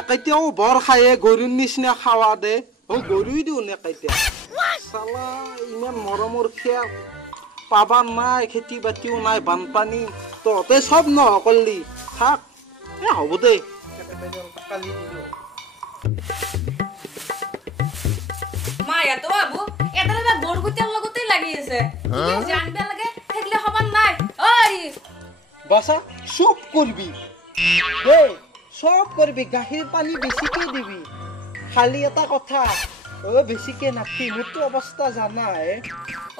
একেতিয়াও বৰ খায়ে গৰুৰ নিচিনা খাৱা দে গৰুই দিওঁ নে কেতিয়া চালা ইমান মৰমৰ খেল পাবা নাই খেতি বাতিও নাই বানপানী তহঁতে চব নহকলি থাক হ'ব দে কালি দিলো মায়া তো বাবু এটা না গড়গুতের লগতেই লাগি আছে কি জানবে লাগে থাকলে খবর নাই ওই বাসা সব করবি হে সব করবি গাখীৰ পানী বেছিকে দিবি খালি এটা কথা ও বেছিকে নাখি মোৰটো অৱস্থা জানা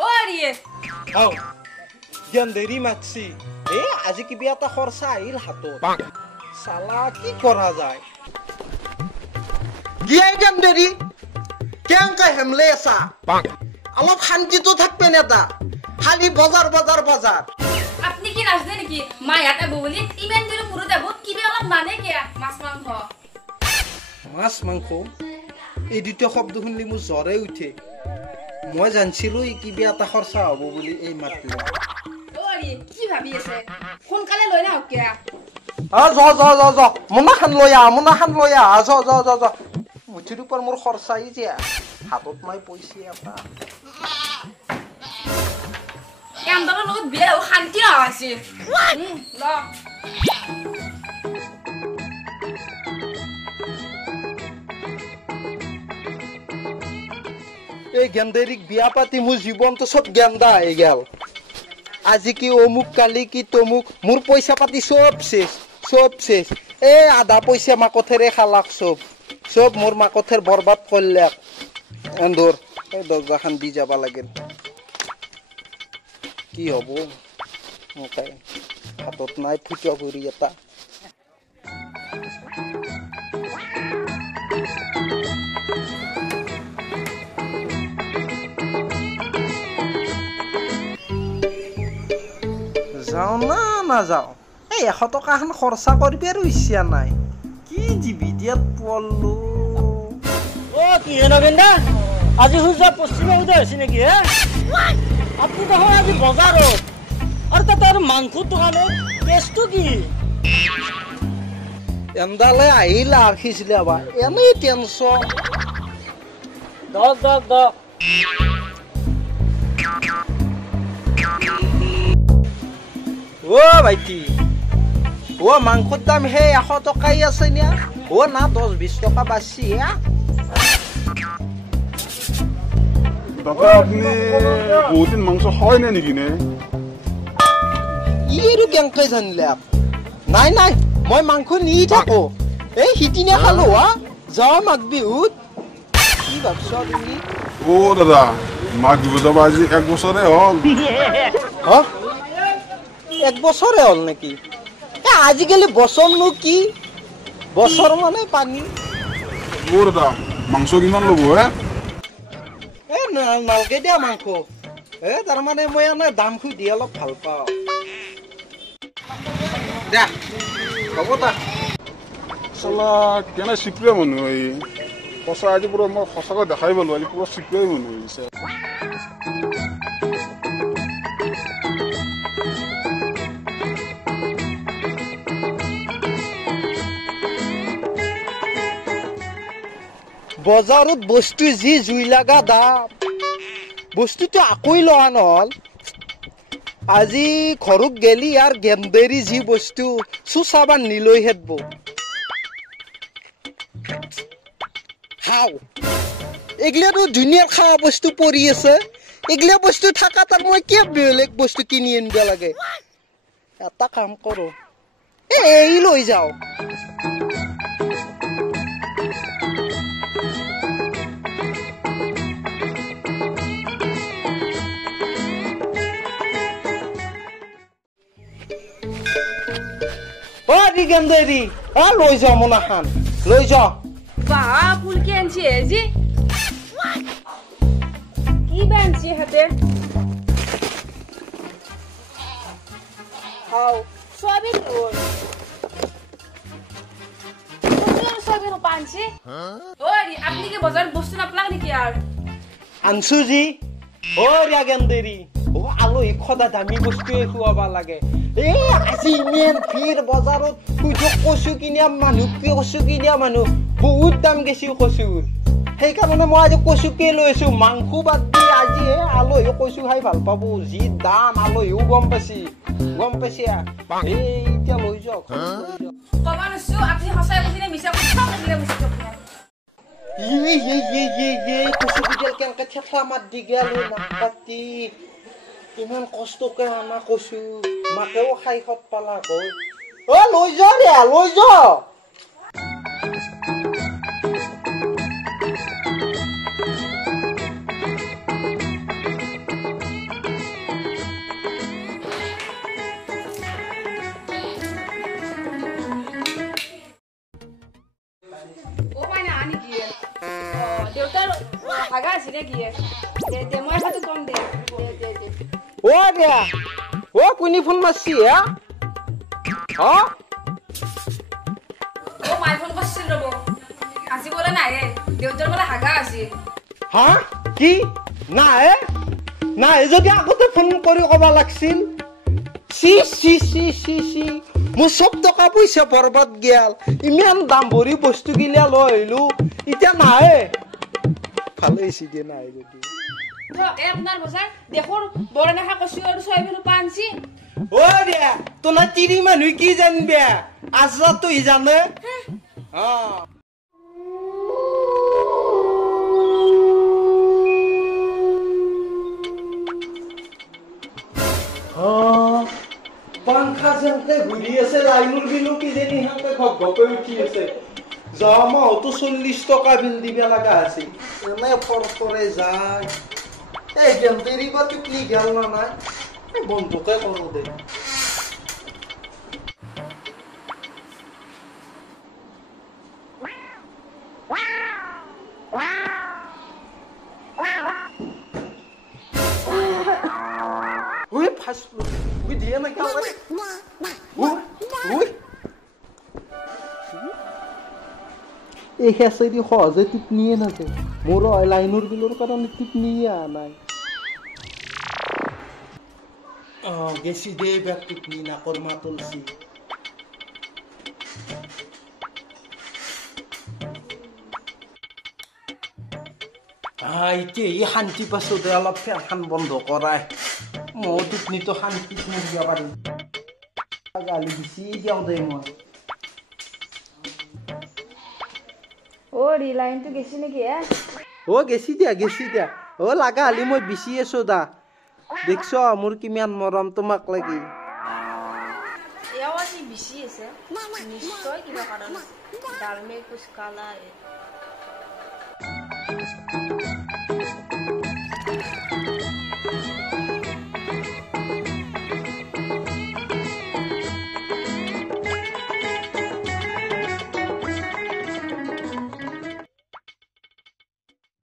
ওৰে হাও জ্ঞান দেৰি মাতছি আজি কিবা এটা খৰচা আহিল হাতত সালা কি কৰা যায় গিয়াই জ্ঞান দেৰি কেংকা হেমলে আছা অলপ শান্তিটো থাকবে নেতা খালি বজাৰ বজাৰ বজাৰ আপনি কি নাচতে নাকি মায়াটা বলি ইমান দিন পুরো দেব কি বে অলপ মানে কে মাছ মাংস এই দুটো শব্দ শুনলি মোৰ জ্বৰে উঠে মই জানছিলো কিবা এটা খৰচা হ'ব বুলি এই মাত্ৰ ওরে কি ভাবি আছে সোনকালে লৈ না কে য মোনাখান লৈ আহ য মুঠিৰ ওপৰ মোৰ খৰচাই যে হাতত নাই পইচা এটা কামদাৰৰ লগত বিয়া শান্তি আছে ল এই গেন্দেৰিক বিয়া পাতি মোৰ জীৱনটো চব গেন্দা হৈ গেল আজি কি অমুক কালি কি তমুক মোৰ পইচা পাতি চব শেষ এই আধা পইচা মাকথেৰে খালাক চব মোৰ মাকথেৰ বৰবাদ কৰলাক এন্দৰ এই দৰজাখন দি যাব লাগিল কি হ'ব মোকে হাতত নাই ফুটা কৰি এটা যাওঁ না নাযাওঁ এই 100 টকাখন খৰচা কৰিব আৰু ইচ্ছা নাই কি দিবি দিয়াত পললো কি নবীন্দা আজি সূৰ্য পশ্চিমে উদয় হৈছে নেকি হে আপুনি দেখোন আজি বজাৰত আৰু তাতে আৰু মাংসৰ দোকানত টেষ্টটো কি এন্দালে আহিলা আখিছিলে বা এনেই টেনচন দক ও ভাইটি ও মাংসৰ দাম হে 100 টকাই আছে না ও না 10-20 টকা বাছি দাদা আপনি বহুদিন মাংস হয় না নাকি নে ইয়েরু কেংকে জানিলে নাই মই মাংস নি থাকো এই হিটিনে খালো যাও মাঘ বিহুত কি ভাবছ তুমি ও দাদা মাঘ বিহু যাব আজি 1 বছৰে হল এক বছৰে হল নেকি আজিকালি বছৰ নো কি বছৰ মানে পানী ও দাদা মাংস কিমান লব হে নালকে দিয়া মাংস তাৰমানে মই এনে দাম খুই দি অলপ ভাল পাওঁ দে হ'ব তা চালা কেনে চিকুৱে মানুহ এই সঁচা আজি পুৰা মই সঁচাকৈ দেখাই পালো আজি পুৰা চিকুৱে মানুহ হৈছে বজাৰত বস্তু যি জুই লগা দাম বস্তুটো আকৌ লোৱা নহল আজি ঘৰত গেলি আৰু গেন্দেৰি যি বস্তু চুচাবান নিলৈ হেতব হাও এগিলাটো ধুনীয়া খাৱা বস্তু পৰি আছে এগিলা বস্তু থাকা তাত মই কি বেলেগ বস্তু কিনি আনিব লাগে এটা কাম কৰো এই লৈ যাও গেন্দেৰি লৈ যাও মোনাখান লৈ যাও বাহ ফুলকে আনছি জি কি বানছি হাতে হাও সোয়াবিন ওই সোয়াবিন পানছি ওই আপনি কি বাজার বস্তু না প্লাগ নাকি আর আনছু জি ও রিয়া গেন্দেৰি ও আলহী খদা দামী বস্তুৱে খুৱাবা লাগে আজি ইমান ভিৰ বজাৰত সুযোগ কচু কিনা মানুহ কচু কিনা মানুহ বহুত দাম গেছি কচুৰ সেইকাৰণে মই আজি কচুকে লৈছো মাংস বাদ দি আজি আলহী কচু খাই ভাল পাব যি দাম আলহীও গম পাইছি এতিয়া লৈ যাওক কবা নছো আপুনি সঁচাই কৈছিলে মিছা কথা কৈছিলে মুছি কচু কিডাল কেনেকে থেঠা মাত দি গেল নাপাতি ইমান কষ্টকে আনা কচু মাকেও খাই খত পালা কয় লৈ যা ৰে লৈ যা দেউতাৰ হাগা আছিলে কি দে মই খাটো কম দে কোনি ফোন মাৰছি মাই ফোন কৰিছিল ৰ'ব আজি বোলে নাহে দেউতাৰ বোলে হাগা আছিল কি নাই যদি আগতে ফোন কৰি ক'বা লাগছিল মোৰ চব টকা পইচা বৰবাদ গেল ইমান দাম ভৰি বস্তু গিলা লৈ আহিলো এতিয়া নাহে ভালে হৈছে দিয়া নাই যদি আপোনাৰ বজাৰ দেখোন বৰ নেখা কচু আৰু চয়াবিন পাঞ্চি তোনা তিৰি মানুহ কি জানবে আজৰা তুই জানে পাংখা যেনকে ঘূৰি আছে লাইনৰ বিলো কিজানি সিহঁতে ঘপঘপে উঠি আছে যোৱা মাহতো 40 টকা বিল দিব লগা আছিল এনে ফৰফৰে যায় এই গেন্দেৰি বা টিপলি গেল না নাই বন্ধুকে কৰো দে ফাঁচলো দিয়ে না কেউ এই হেঁচেদি সহজে টিপনিয়ে নাযায় মোৰ লাইনৰ বিলৰ কাৰণে টিপনিয়ে অহা নাই গেছি দে বেগ টিপনি নাকৰ মাতলছি এতিয়া এই শান্তি পাছো দে অলপ ফেনখন বন্ধ কৰাই মই টিপনিটো শান্তিত মৰিব পাৰিম গালি বেছি দিয়াও দে মই লাইনটো গেছি নেকি গেছি দিয়া লাগা হালি মই বিচি আছো দা দেখছ মোৰ কিমান মৰম তোমাক লাগি এয়াও আজি বিচি আছে নিশ্চয় কিবা কাৰণ আছে ডালমে কুছ কালা